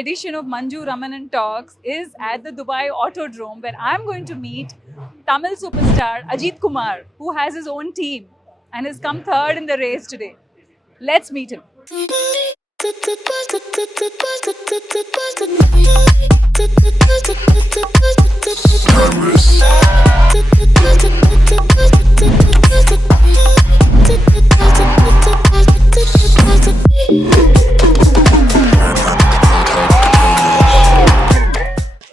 edition of Manju Ramanan Talks is at the Dubai Autodrome, where I'm going to meet Tamil superstar Ajith Kumar, who has his own team and has come third in the race today. Let's meet him.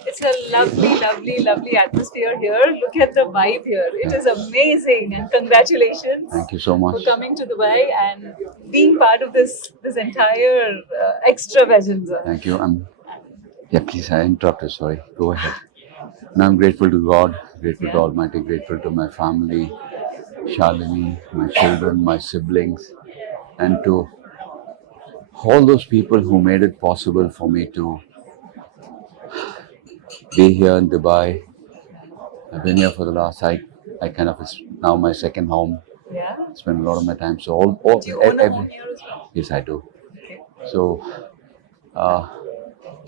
It's a lovely, lovely, lovely atmosphere here. Look at the vibe here. It is amazing, and congratulations. Thank you so much. For coming to Dubai and being part of this entire extravaganza. Thank you. Please, I interrupted. Sorry. Go ahead. And I'm grateful to God, grateful to Almighty, grateful to my family, Shalini, my children, my siblings, and to all those people who made it possible for me to be here in Dubai. I've been here for the last, I kind of, it's now my second home. Yeah. Spend a lot of my time. So Do you own a home here as well? Yes, I do. Okay. So,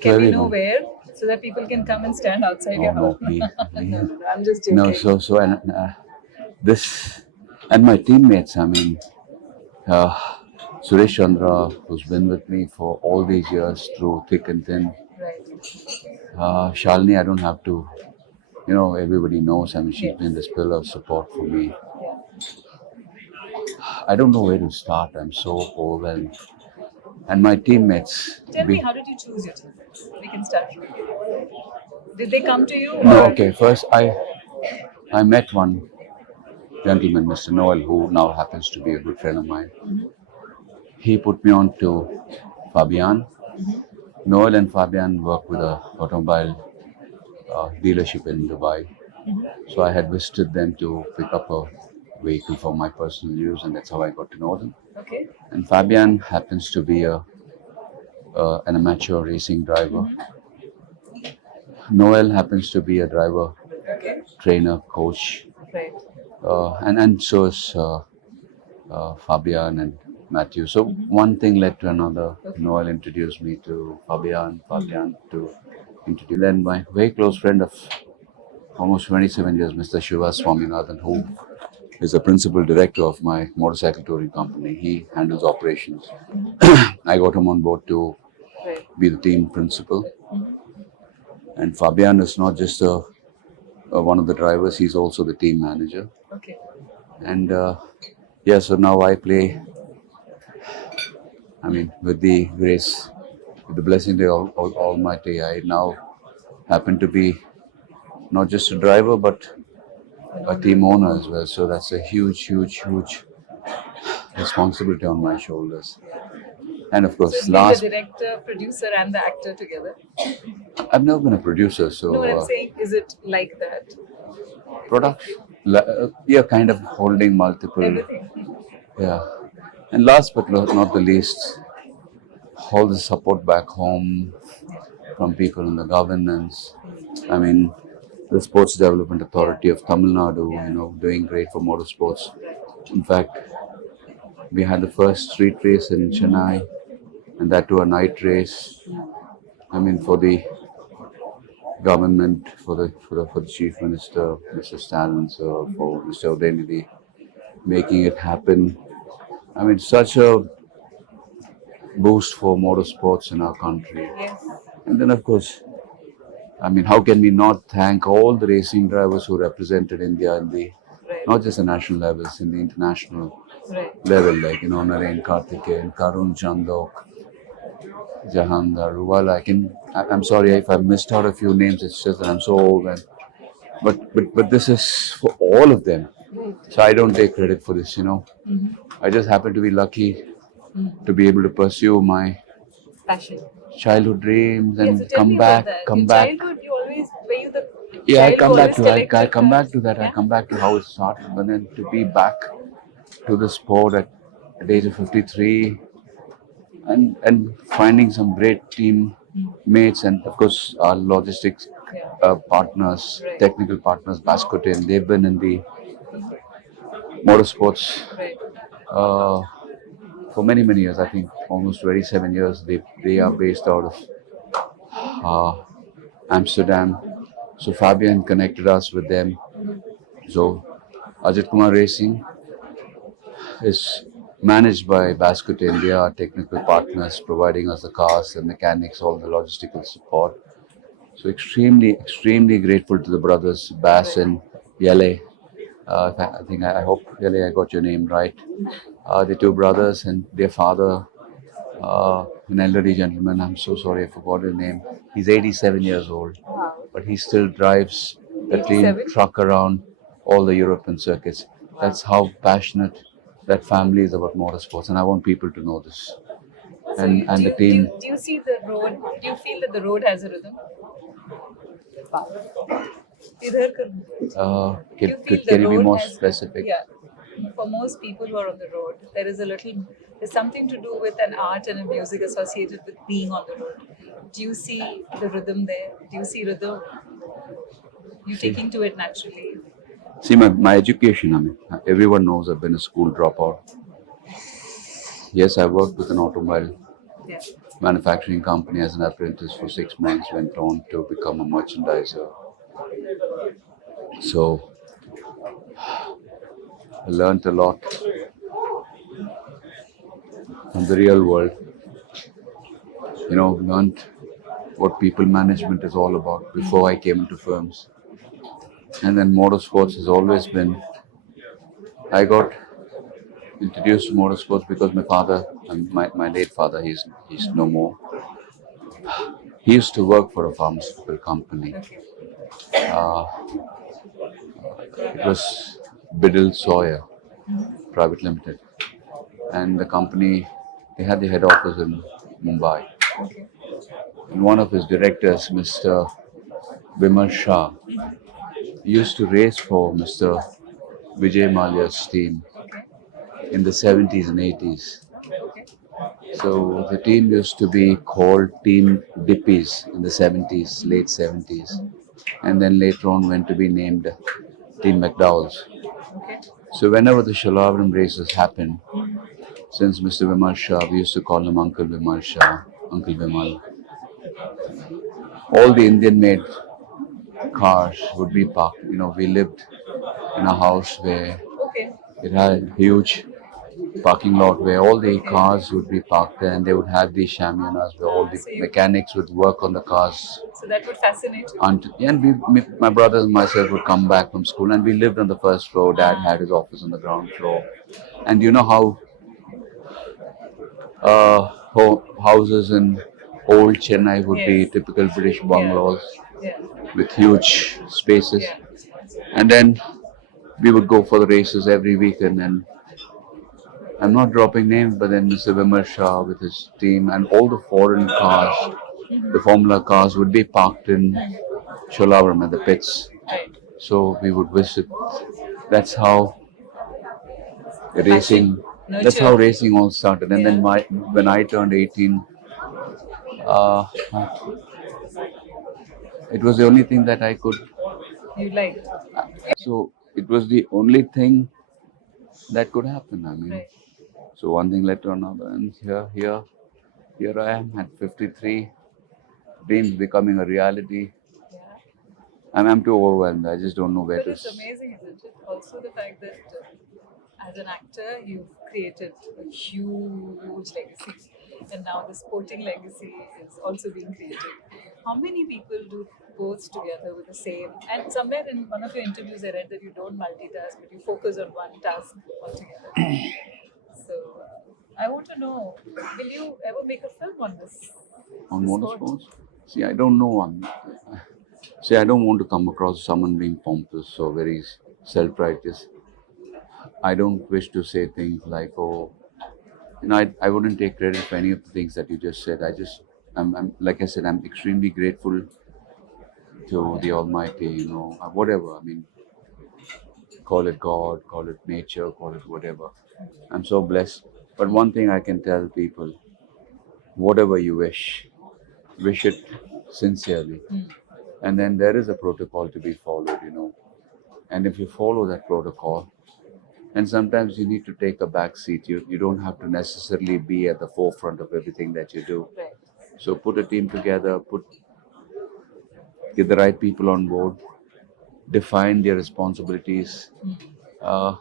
Can we know where, so that people can come and stand outside your no, house? please. No, I'm just joking. No, and this, and my teammates, I mean, Suresh Chandra, who's been with me for all these years through thick and thin. Right. Shalini, I don't have to, everybody knows. I mean, she's been this pillar of support for me. Yeah. I don't know where to start. I'm so overwhelmed. And my teammates. Tell me, how did you choose your teammates? We can start from here. Did they come to you? No, or? okay. First, I met one gentleman, Mr. Noel, who now happens to be a good friend of mine. Mm-hmm. He put me on to Fabian. Mm-hmm. Noel and Fabian work with a automobile dealership in Dubai. Mm-hmm. So I had visited them to pick up a vehicle for my personal use, and that's how I got to know them. Okay. And Fabian happens to be an amateur racing driver. Mm-hmm. Noel happens to be a driver, Okay. trainer, coach. Right. And so is Fabian and Matthew. So one thing led to another. Okay. Noel introduced me to Fabian to introduce. Then my very close friend of almost 27 years, Mr. Shiva Swaminathan, who is the principal director of my motorcycle touring company. He handles operations. I got him on board to Right. be the team principal. And Fabian is not just one of the drivers, he's also the team manager. Okay. And so now I play, with the grace, with the blessing of the Almighty, I now happen to be not just a driver, but a team owner as well. So that's a huge responsibility on my shoulders. And of course, So being the director, producer, and the actor together. I've never been a producer, so No, what I'm saying, is it like that? production, kind of holding multiple. Everything. Yeah. And last but not the least, all the support back home from people in the governance. I mean, the Sports Development Authority of Tamil Nadu, doing great for motorsports. In fact, we had the first street race in Chennai, and that too a night race. I mean, for the government, for the Chief Minister, Mr. Stalin, so for Mr. Udaynidhi, making it happen. I mean, such a boost for motorsports in our country. Yes. And then, of course, how can we not thank all the racing drivers who represented India in the, Right. not just the national levels, in the international Right. level, like, Naren Karthikeyan, Karun Chandok, Jahangir, Ruwala. I'm sorry if I missed out a few names, it's just that I'm so overwhelmed. But this is for all of them. So I don't take credit for this, Mm-hmm. I just happen to be lucky to be able to pursue my Passion. childhood dreams and Yeah, so tell come me back, about that. come Your back. childhood, you always, were you the Yeah, I child come who back to always that. I collected come back to cars? that. I Yeah? come back to how it started, but then to be back to the sport at the age of 53, and finding some great team mates, and of course our logistics Yeah. partners, Right. technical partners, Bas Koeten. They've been in the motorsports Right. for many years. I think almost 27 years. They are based out of Amsterdam. So Fabian connected us with them. So Ajith Kumar Racing is managed by Bas Koeten. They are technical partners, providing us the cars, the mechanics, all the logistical support. So extremely grateful to the brothers Bas and Yele. I think I hope Yele I got your name right. The two brothers and their father, an elderly gentleman. I'm so sorry I forgot his name. He's 87 years old, but he still drives the clean 87? truck around all the European circuits. That's how passionate that family is about motorsports, and I want people to know this. So And the team. do you see the road? Do you feel that the road has a rhythm? इधर कर- Do you feel the Can you be road more has specific? Yeah, for most people who are on the road, there's something to do with an art and a music associated with being on the road. Do you see the rhythm there? Do you see rhythm? You taking to it naturally? See, my education, I mean, everyone knows I've been a school dropout. Yes, I worked with an automobile Yeah. manufacturing company as an apprentice for 6 months, went on to become a merchandiser. So I learned a lot from the real world. Learned what people management is all about before I came into firms. And then motorsports has always been. I got introduced to motorsports because my father, my late father, he's no more. He used to work for a pharmaceutical company. It was Biddle Sawyer Private Limited, and the company they had the head office in Mumbai. And one of his directors, Mr. Vimal Shah, used to race for Mr. Vijay Mallya's team in the 70s and 80s. So the team used to be called Team Dippies in the 70s, late 70s, and then later on went to be named Team McDowell's. So whenever the Shalabram races happened, since Mr. Vimal Shah, we used to call him Uncle Vimal Shah, Uncle Vimal. All the Indian-made cars would be parked. We lived in a house where it had a huge parking lot where all the cars would be parked there, and they would have these shamionas where all the mechanics would work on the cars. So that would fascinate you. My brothers and myself would come back from school, and we lived on the first floor. Dad had his office on the ground floor, and you know how houses in old Chennai would be typical British bungalows with huge spaces, and then we would go for the races every weekend. And I'm not dropping names, but then Mr. Vimal Shah with his team and all the foreign cars, the Formula cars would be parked in Sholavaram at the pits. So we would visit. That's how racing. That's how racing all started. And then when I turned 18, uh, it was the only thing that I could. You like? So it was the only thing that could happen. I mean, so one thing led to another, and here I am at 53, dreams becoming a reality. I'm too overwhelmed. I just don't know where But to. it's amazing, isn't it? Also, the fact that as an actor, you've created a huge legacy, and now the sporting legacy is also being created. How many people do both together with the same? And somewhere in one of your interviews, I read that you don't multitask, but you focus on one task altogether. So, I want to know, will you ever make a film on this? On this motorsports? See, I don't know. See, I don't want to come across someone being pompous or very self-righteous. I don't wish to say things like, oh, I wouldn't take credit for any of the things that you just said. I'm like I said, I'm extremely grateful to the Almighty, whatever. I mean, call it God, call it nature, call it whatever. I'm so blessed. But one thing I can tell people, whatever you wish it sincerely. And then there is a protocol to be followed. And if you follow that protocol, and sometimes you need to take a back seat. You don't have to necessarily be at the forefront of everything that you do. So put a team together, put get the right people on board, define their responsibilities, uh,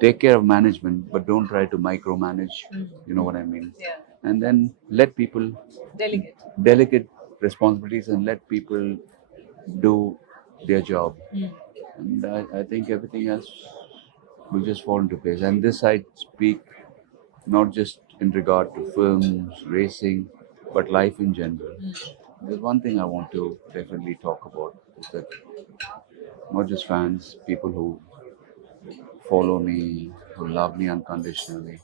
take care of management, but don't try to micromanage. You know what I mean? Yeah. And then let people Delegate. delegate responsibilities and let people do their job. And I think everything else will just fall into place. And this I speak not just in regard to films, racing, but life in general. There's one thing I want to definitely talk about is that not just fans, people who follow me, who love me unconditionally.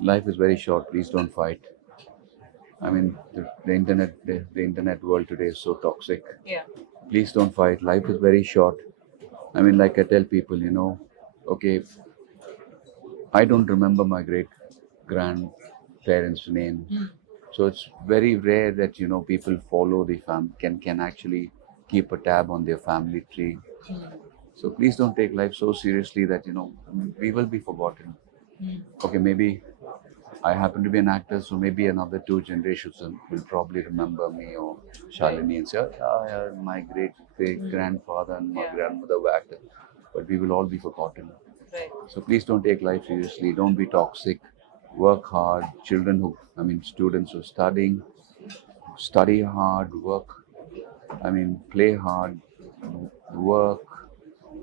Life is very short. Please don't fight. I mean, the internet world today is so toxic. Yeah. Please don't fight. Life is very short. I mean, like I tell people, okay, I don't remember my great grandparents' name. So it's very rare that people follow the can actually keep a tab on their family tree. So please don't take life so seriously that we will be forgotten. Okay, maybe I happen to be an actor, so maybe another two generations will probably remember me or Shalini and say, "Oh, yeah, my great great grandfather and my grandmother were actors," but we will all be forgotten. Right. So please don't take life seriously. Don't be toxic. Work hard. Students who are studying, study hard, play hard, work,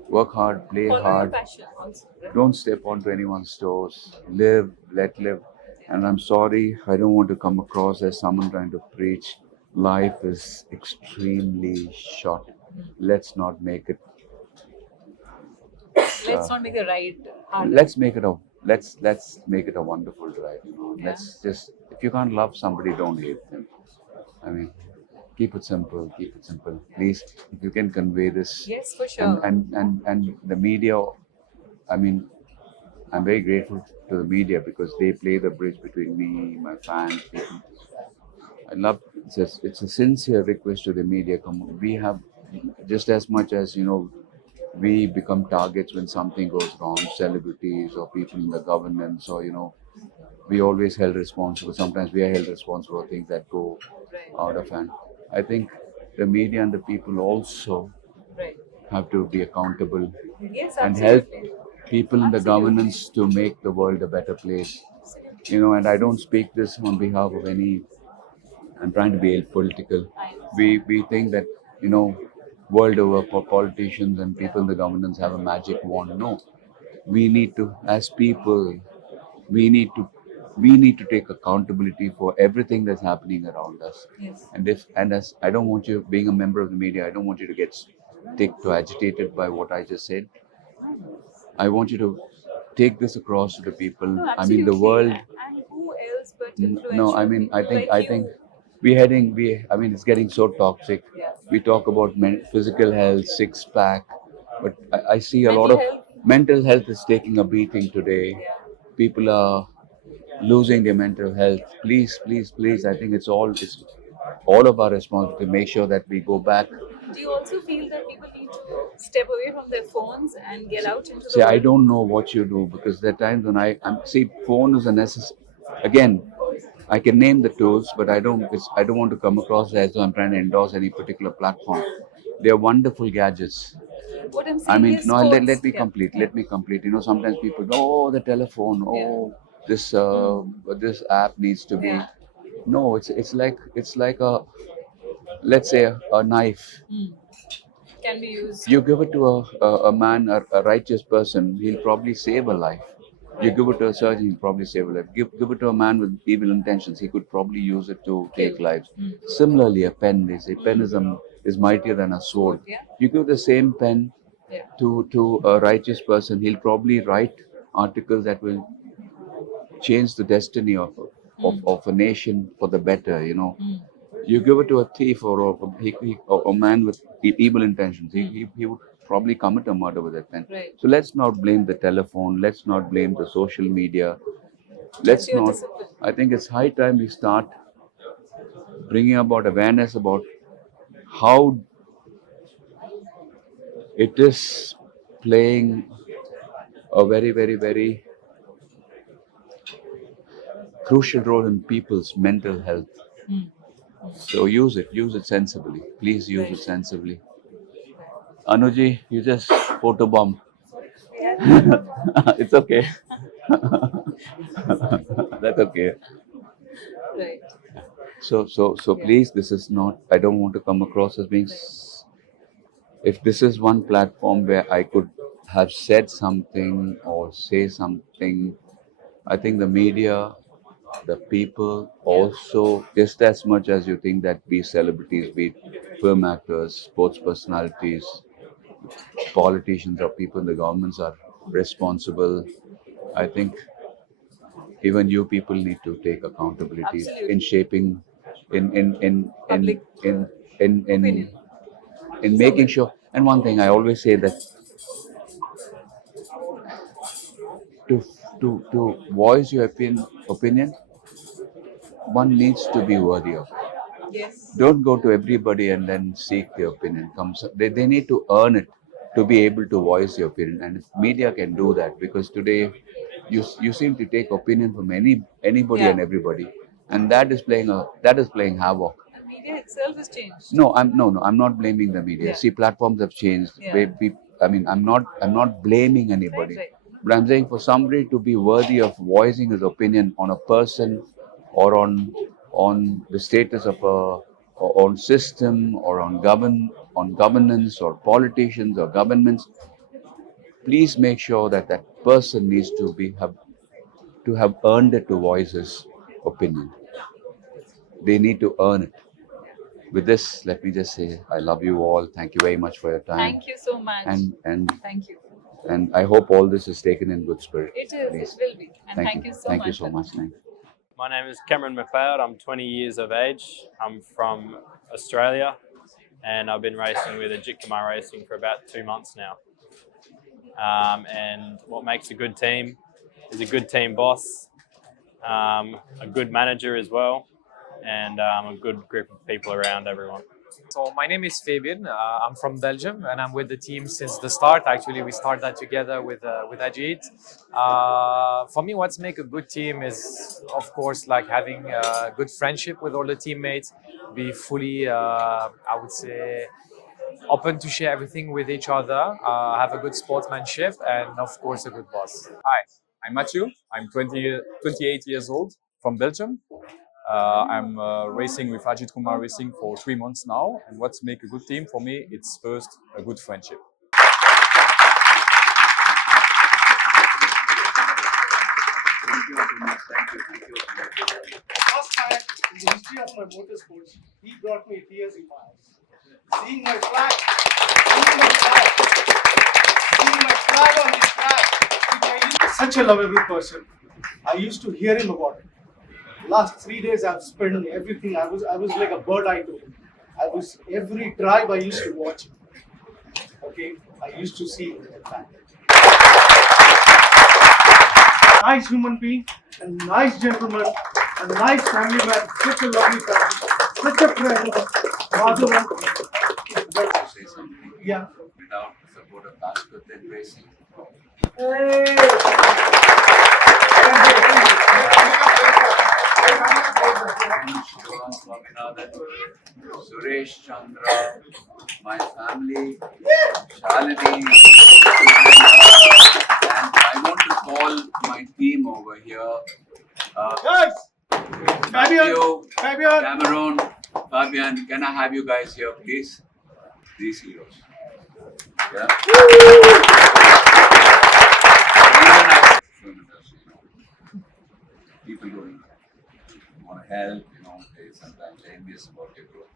work hard, play Follow your hard. passion also. Right? Don't step onto anyone's toes. Live, let live. And I'm sorry, I don't want to come across as someone trying to preach. Life is extremely short. Let's not make it. Let's not make the ride harder. Let's make it a wonderful ride. Let's just, if you can't love somebody, don't hate them. I mean, keep it simple. Keep it simple, please. If you can convey this, Yes, for sure. and the media. I mean, I'm very grateful to the media because they play the bridge between me, my fans, people. I love. It's a sincere request to the media. We have just as much as we become targets when something goes wrong. Celebrities or people in the governance, or we always held responsible. Sometimes we are held responsible for things that go out of hand. I think the media and the people also Right. have to be accountable Yes, and help absolutely. people in the governance to make the world a better place. And I don't speak this on behalf of any. I'm trying to be political. We think that world over politicians and people in the governance have a magic wand. No, we need to, as people, we need to we need to take accountability for everything that's happening around us. Yes. As I don't want you, being a member of the media, I don't want you to get too agitated by what I just said. I want you to take this across to the people. No, I mean, the absolutely. world. And who else but No, influential I people think like you? it's getting so toxic. Yeah. We talk about physical health, six pack, but I see a lot Mental of health. mental health is taking a beating today. Yeah. People are losing their mental health. Please, please, please. I think it's all of our responsibility to make sure that we go back. Do you also feel that people need to step away from their phones and get out into the See, I world? don't know what you do because there are times when see, phone is a necessary. Again, I can name the tools, but I don't want to come across as though I'm trying to endorse any particular platform. They are wonderful gadgets. What I'm I saying mean, is no, sports. let me Yeah. complete. Let me complete. Sometimes people go, "Oh, the telephone. Oh, this app needs to be." Yeah. No, it's like a, let's say, a knife. Can be used. You give it to a man, a righteous person, he'll probably save a life. You give it to a surgeon, he'll probably save a life. Give it to a man with evil intentions, he could probably use it to take lives. Similarly, a pen, they say, pen is mightier than a sword. Yeah. You give the same pen Yeah. to a righteous person, he'll probably write articles that will change the destiny of a nation for the better. You give it to a thief or a man with evil intentions, he would probably commit a murder with that pen. Right. So let's not blame the telephone, let's not blame the social media. It's Let's your not. discipline. I think it's high time we start bringing about awareness about how it is playing a very, very, very crucial role in people's mental health. So use it sensibly. Please use it sensibly. Anuji, you just photobomb. It's okay. That's okay. Right. So please, this is not. I don't want to come across as being. If this is one platform where I could have said something or say something, I think the media, the people also, just as much as you think that be celebrities, be film actors, sports personalities, politicians, or people in the governments are responsible. I think even you people need to take accountability in Absolutely. shaping, Public in in opinion. in making sure. And one thing I always say that to to voice your opinion, one needs to be worthy of it. Yes. Don't go to everybody and then seek their opinion. They need to earn it to be able to voice your opinion. And media can do that because today you seem to take opinion from anybody Yeah. and everybody, and that is playing havoc. The media itself has changed. No, I'm not blaming the media. Yeah. See, platforms have changed. Yeah. I mean, I'm not blaming anybody, Right. but I'm saying for somebody to be worthy of voicing his opinion on a person, or on the status of a or on system, or on governance, or politicians or governments, please make sure that that person needs to have earned it to voice his opinion. They need to earn it. With this, let me just say I love you all. Thank you very much for your time. Thank you so much. And Thank you. I hope all this is taken in good spirit. It is. Please. It will be. And thank you so Thank much. you so much. Thank you. My name is Cameron McLeod. I'm 20 years of age. I'm from Australia, and I've been racing with Ajith Kumar Racing for about 2 months now. And what makes a good team is a good team boss, a good manager as well, and a good group of people around everyone. So my name is Fabian. I'm from Belgium, and I'm with the team since the start. Actually, we started that together with Ajit. For me, what's make a good team is, of course, like having a good friendship with all the teammates, be fully, I would say, open to share everything with each other, have a good sportsmanship, and of course, a good boss. Hi, I'm Matthew. I'm 28 years old from Belgium. I'm racing with Ajith Kumar Racing for 3 months now. And what's make a good team for me? It's first a good friendship. First time in the history of my motorsports, he brought me tears in my eyes. Seeing my flag on this track, such a lovable person. I used to hear him about it. Last 3 days I've spent everything. I was like a bird eye to him. Every drive I used to watch him. Okay, I used to see him. Nice human being, a nice gentleman, a nice family man, such a lovely family, such a friend. Madhavan. Say something. Yeah. Without the support of Bas Koeten Racing. Suresh Chandra, my family, Shalini, and I want to call my team over here. Guys, Matthew, Fabian. Cameron, Fabian, can I have you guys here, please? These heroes. Yeah. Even as film industry, people don't want to help, they sometimes envious about your growth.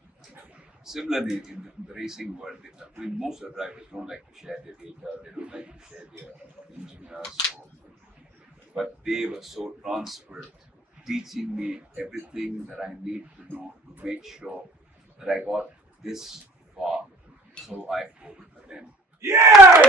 Similarly, in the racing world, most of the drivers don't like to share their data, they don't like to share their engineers, but they were so transparent, teaching me everything that I need to know to make sure that I got this far. So I owe it to them. Yeah!